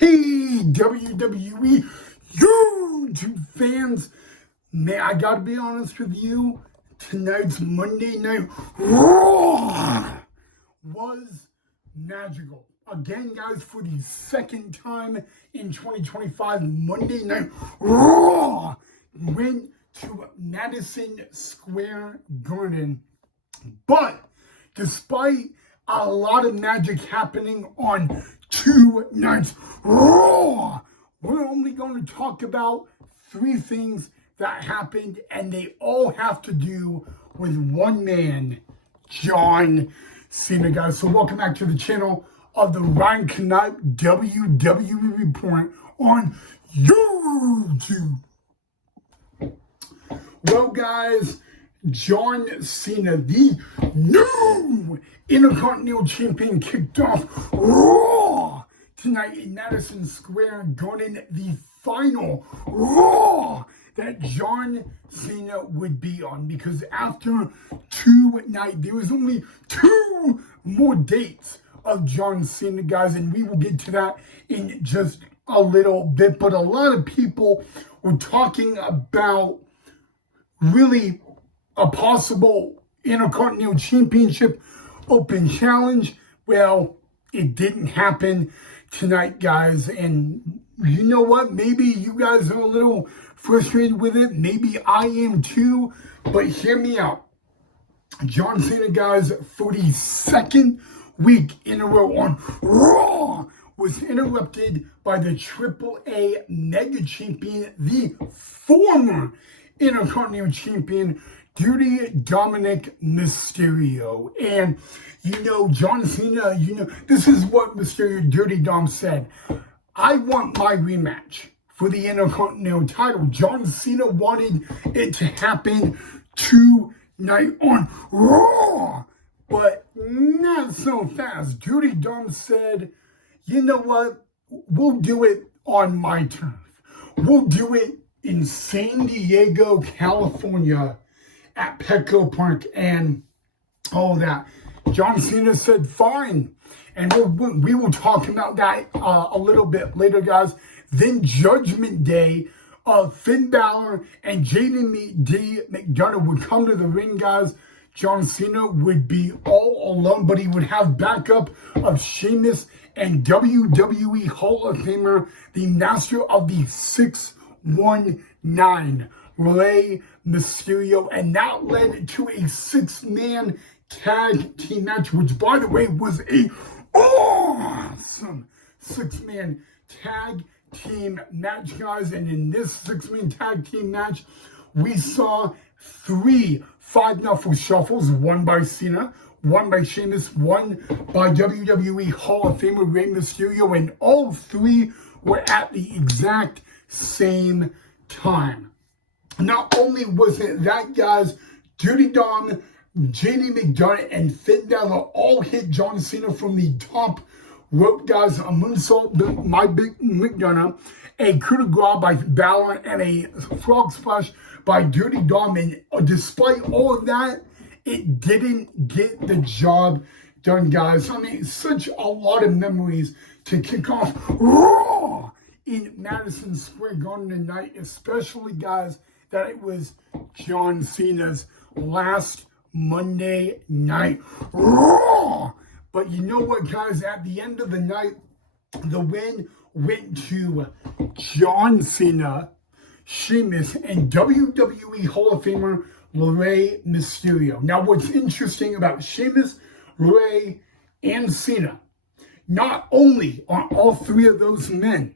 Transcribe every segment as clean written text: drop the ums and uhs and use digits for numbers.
Hey, WWE YouTube fans, man, I gotta be honest with you, tonight's Monday Night Raw was magical. Again, guys, for the second time in 2025, Monday Night Raw went to Madison Square Garden. But despite a lot of magic happening on two nights Raw, we're only going to talk about three things that happened, and they all have to do with one man, John Cena, guys. So welcome back to the channel of the Ryan Knight WWE Report on YouTube. Well, guys, John Cena, the new Intercontinental Champion, kicked off Raw tonight in Madison Square Garden, the final Raw that John Cena would be on, because after tonight, there was only two more dates of John Cena, guys, and we will get to that in just a little bit. But a lot of people were talking about really a possible Intercontinental Championship Open Challenge. Well, it didn't happen tonight, guys. And you know what? Maybe you guys are a little frustrated with it. Maybe I am too. But hear me out. John Cena, guys, for the second week in a row on Raw, was interrupted by the AAA Mega Champion, the former Intercontinental Champion, Dirty Dominic Mysterio. And, you know, John Cena, this is what Mysterio, Dirty Dom, said. I want my rematch for the Intercontinental title. John Cena wanted it to happen tonight on Raw, but not so fast. Dirty Dom said, you know what? We'll do it on my turf. We'll do it in San Diego, California, at Petco Park and all that. John Cena said, fine. And we will talk about that a little bit later, guys. Then Judgment Day, Finn Balor and JD McDonough would come to the ring, guys. John Cena would be all alone, but he would have backup of Sheamus and WWE Hall of Famer, the master of the 619, Rey Mysterio, and that led to a six-man tag team match, which, by the way, was a awesome six-man tag team match, guys. And in this six-man tag team match, we saw three five-knuckle shuffles, one by Cena, one by Sheamus, one by WWE Hall of Famer Rey Mysterio, and all three were at the exact same time. Not only was it that, guys, Dirty Dom, JD McDonough, and Finn Balor all hit John Cena from the top rope, guys. A moonsault by McDonough, a coup de grace by Balor, and a frog splash by Dirty Dom. And despite all of that, it didn't get the job done, guys. I mean, such a lot of memories to kick off Raw in Madison Square Garden tonight, especially, guys, that it was John Cena's last Monday Night Raw. But you know what, guys? At the end of the night, the win went to John Cena, Sheamus, and WWE Hall of Famer Rey Mysterio. Now, what's interesting about Sheamus, Rey, and Cena, not only are all three of those men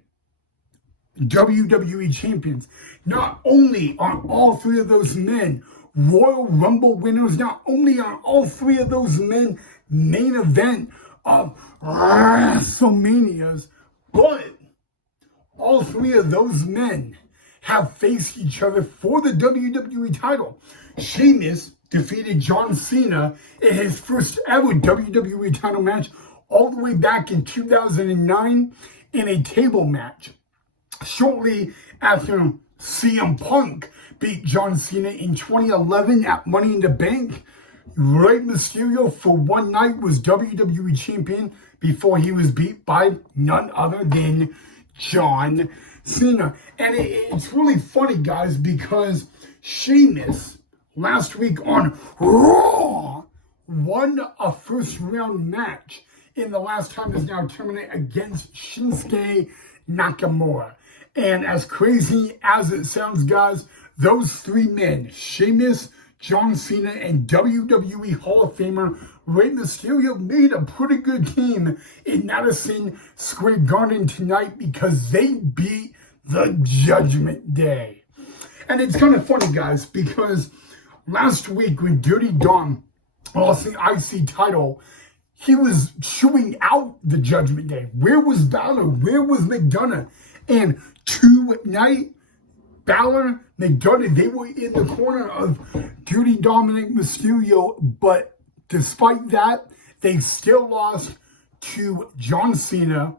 WWE champions, not only are all three of those men Royal Rumble winners, not only are all three of those men main event of WrestleManias, but all three of those men have faced each other for the WWE title. Sheamus defeated John Cena in his first ever WWE title match all the way back in 2009 in a table match. Shortly after CM Punk beat John Cena in 2011 at Money in the Bank, Rey Mysterio for one night was WWE champion before he was beat by none other than John Cena. And it's really funny, guys, because Sheamus last week on Raw won a first round match in the last time is now tournament against Shinsuke Nakamura. And as crazy as it sounds, guys, those three men, Sheamus, John Cena, and WWE Hall of Famer Rey Mysterio, made a pretty good team in Madison Square Garden tonight because they beat the Judgment Day. And it's kind of funny, guys, because last week when Dirty Dom lost the IC title, he was chewing out the Judgment Day. Where was Balor? Where was McDonough? And tonight, Balor, McDonough, they were in the corner of Dirty Dominic Mysterio, but despite that, they still lost to John Cena,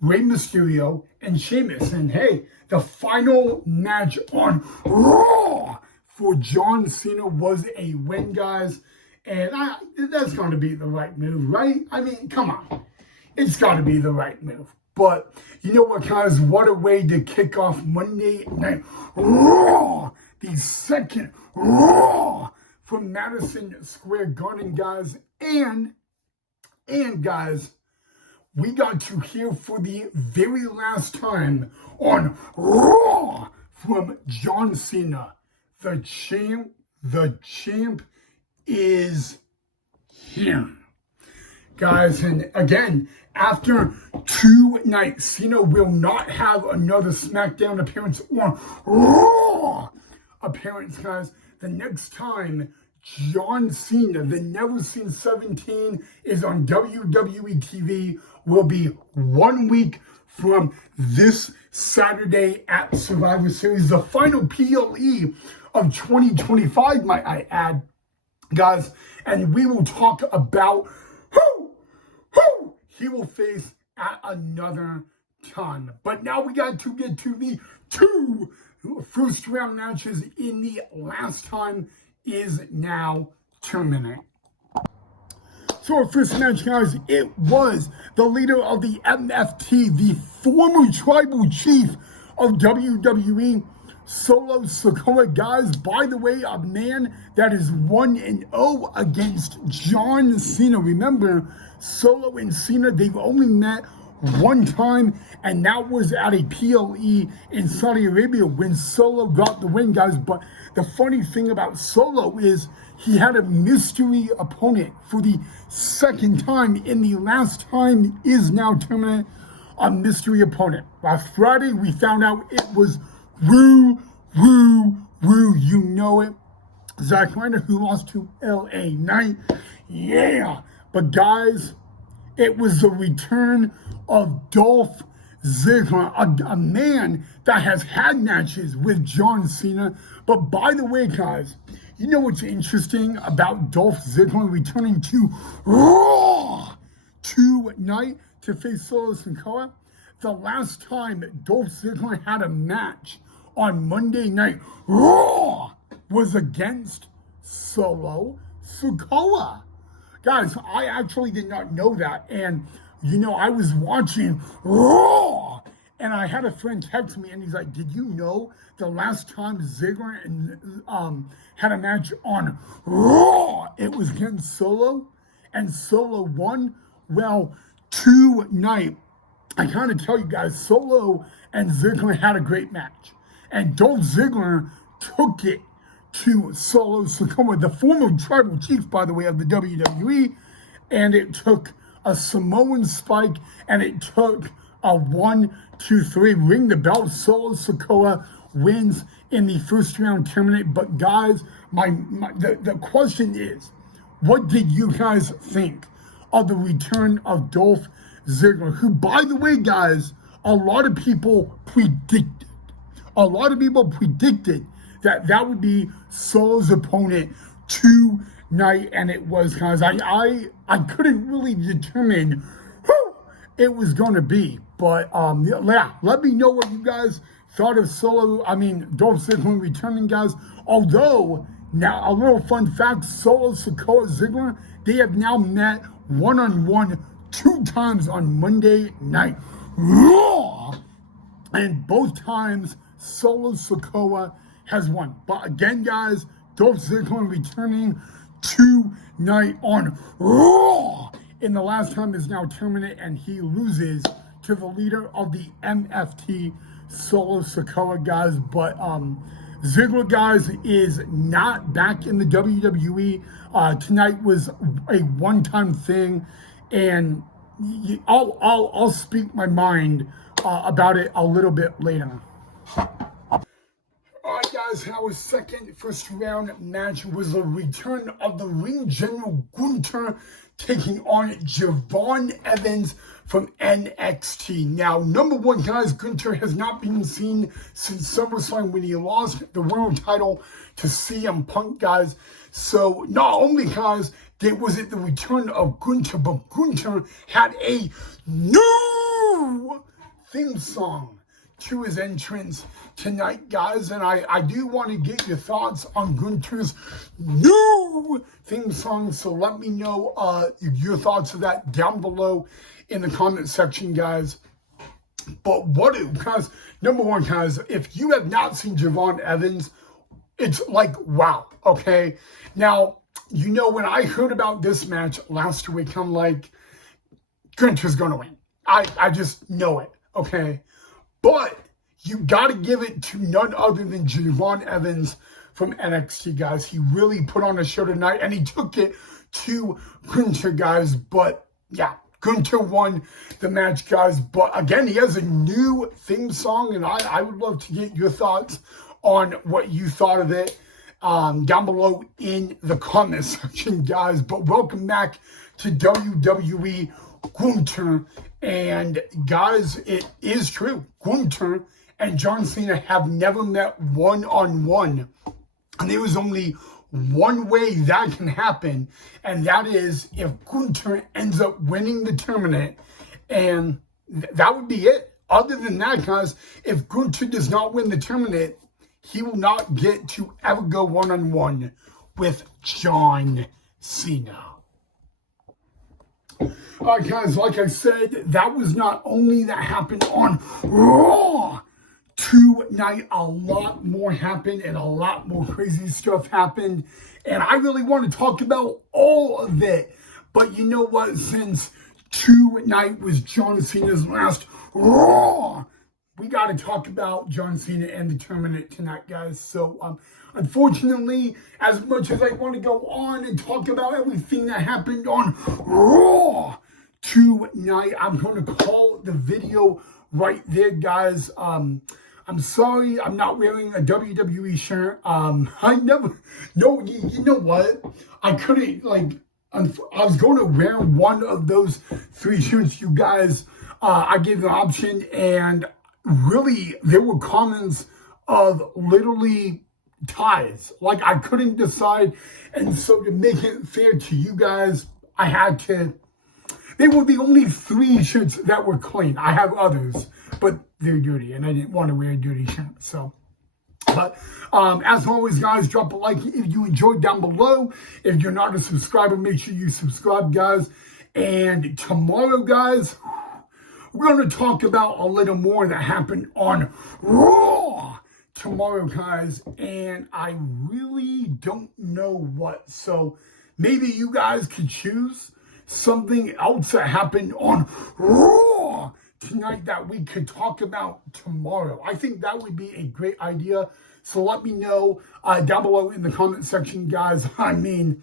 Rey Mysterio, and Sheamus. And hey, the final match on Raw for John Cena was a win, guys. And that's going to be the right move, right? I mean, come on. It's got to be the right move. But you know what, guys? What a way to kick off Monday Night Raw. The second Raw from Madison Square Garden, guys. And guys, we got to hear for the very last time on Raw from John Cena. The champ is here. Guys, and again, after 2 nights, Cena will not have another SmackDown appearance or Raw appearance, guys. The next time John Cena, the Never Seen 17, is on WWE TV will be 1 week from this Saturday at Survivor Series, the final PLE of 2025, might I add, guys. And we will talk about who he will face at another time. But now we got to get to the 2 first round matches in the last time is now tournament. So our first match, guys, it was the leader of the MFT, the former tribal chief of WWE, Solo Sikoa, guys. By the way, a man that is 1-0 against John Cena. Remember, Solo and Cena, they've only met one time, and that was at a PLE in Saudi Arabia when Solo got the win, guys. But the funny thing about Solo is he had a mystery opponent for the second time in the last time is now tournament, a mystery opponent. Last Friday, we found out it was Woo, you know it. Zack Ryder, who lost to LA Knight. Yeah. But guys, it was the return of Dolph Ziggler, a man that has had matches with John Cena. But by the way, guys, you know what's interesting about Dolph Ziggler returning to Raw tonight to face Solo Sikoa? The last time Dolph Ziggler had a match on Monday Night Raw was against Solo Sikoa. Guys, I actually did not know that. And, you know, I was watching Raw, and I had a friend text me, and he's like, did you know the last time Ziggler and, had a match on Raw, it was against Solo, and Solo won? Well, tonight, I kind of tell you guys, Solo and Ziggler had a great match. And Dolph Ziggler took it to Solo Sikoa, the former tribal chief, by the way, of the WWE. And it took a Samoan spike, and it took a 1, 2, 3, ring the bell. Solo Sikoa wins in the first round tournament. But guys, the question is, what did you guys think of the return of Dolph Ziggler, who, by the way, guys, a lot of people predicted that that would be Solo's opponent tonight, and it was, guys. I couldn't really determine who it was going to be, but yeah, let me know what you guys thought of Dolph Ziggler returning, guys. Although, now a little fun fact, Solo Sikoa Ziggler, they have now met one-on-one 2 times on Monday Night Raw and both times Solo Sikoa has won. But again, guys, Dolph Ziggler returning tonight on Raw. And the last time is now terminated, and he loses to the leader of the MFT, Solo Sikoa, guys. But Ziggler, guys, is not back in the WWE. Tonight was a one-time thing, and I'll speak my mind about it a little bit later. Alright, guys, our second first round match was the return of the ring general Gunther taking on Javon Evans from NXT. Now, number one, guys, Gunther has not been seen since SummerSlam when he lost the world title to CM Punk, guys. So, not only, guys, was it the return of Gunther, but Gunther had a new theme song to his entrance tonight, guys, and I do want to get your thoughts on Gunther's new theme song, so let me know your thoughts of that down below in the comment section, guys. But guys, number one, guys, if you have not seen Javon Evans, it's like, wow, okay? Now, you know, when I heard about this match last week, I'm like, Gunther's going to win. I just know it, okay? But you got to give it to none other than Javon Evans from NXT, guys. He really put on a show tonight, and he took it to Gunther, guys. But, yeah, Gunther won the match, guys. But, again, he has a new theme song, and I would love to get your thoughts on what you thought of it down below in the comment section, guys. But welcome back to WWE, Gunther. And guys, it is true. Gunther and John Cena have never met one-on-one. And there is only one way that can happen, and that is if Gunther ends up winning the tournament, and that would be it. Other than that, guys, if Gunther does not win the tournament, he will not get to ever go one-on-one with John Cena. All right, guys, like I said, that was not only that happened on Raw tonight, a lot more happened and a lot more crazy stuff happened. And I really want to talk about all of it. But you know what? Since tonight was John Cena's last Raw, we got to talk about John Cena and the tournament tonight, guys. So, unfortunately, as much as I want to go on and talk about everything that happened on Raw tonight, I'm going to call the video right there, guys. I'm sorry I'm not wearing a WWE shirt. I never, no, you know what? I couldn't, like, I was going to wear one of those three shirts you guys, I gave an option, and really, there were comments of literally ties. Like, I couldn't decide. And so to make it fair to you guys, I had to, they were the only three shirts that were clean. I have others, but they're dirty, and I didn't want to wear a dirty shirt. So, but as always, guys, drop a like if you enjoyed down below. If you're not a subscriber, make sure you subscribe, guys. And tomorrow, guys, we're going to talk about a little more that happened on Raw tomorrow, guys, and I really don't know what. So maybe you guys could choose something else that happened on Raw tonight that we could talk about tomorrow. I think that would be a great idea. So let me know down below in the comment section, guys. I mean,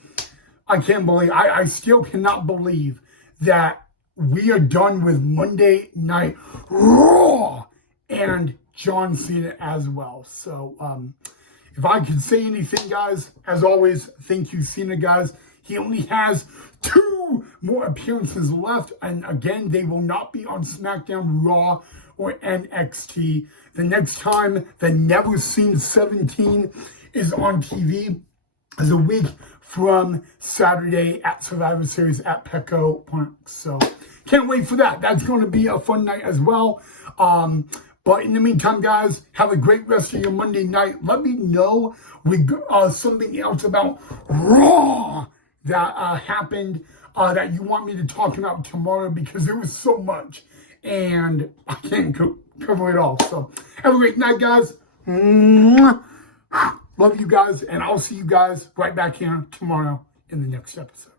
I can't believe, I still cannot believe that we are done with Monday Night Raw and John Cena as well. So, if I could say anything, guys, as always, thank you, Cena, guys. He only has 2 more appearances left. And again, they will not be on SmackDown, Raw, or NXT. The next time the Never Seen 17 is on TV is a week from Saturday at Survivor Series at Petco Park. So, can't wait for that. That's going to be a fun night as well. But in the meantime, guys, have a great rest of your Monday night. Let me know something else about Raw that happened that you want me to talk about tomorrow, because there was so much and I can't cover it all. So have a great night, guys. Mwah. Love you guys, and I'll see you guys right back here tomorrow in the next episode.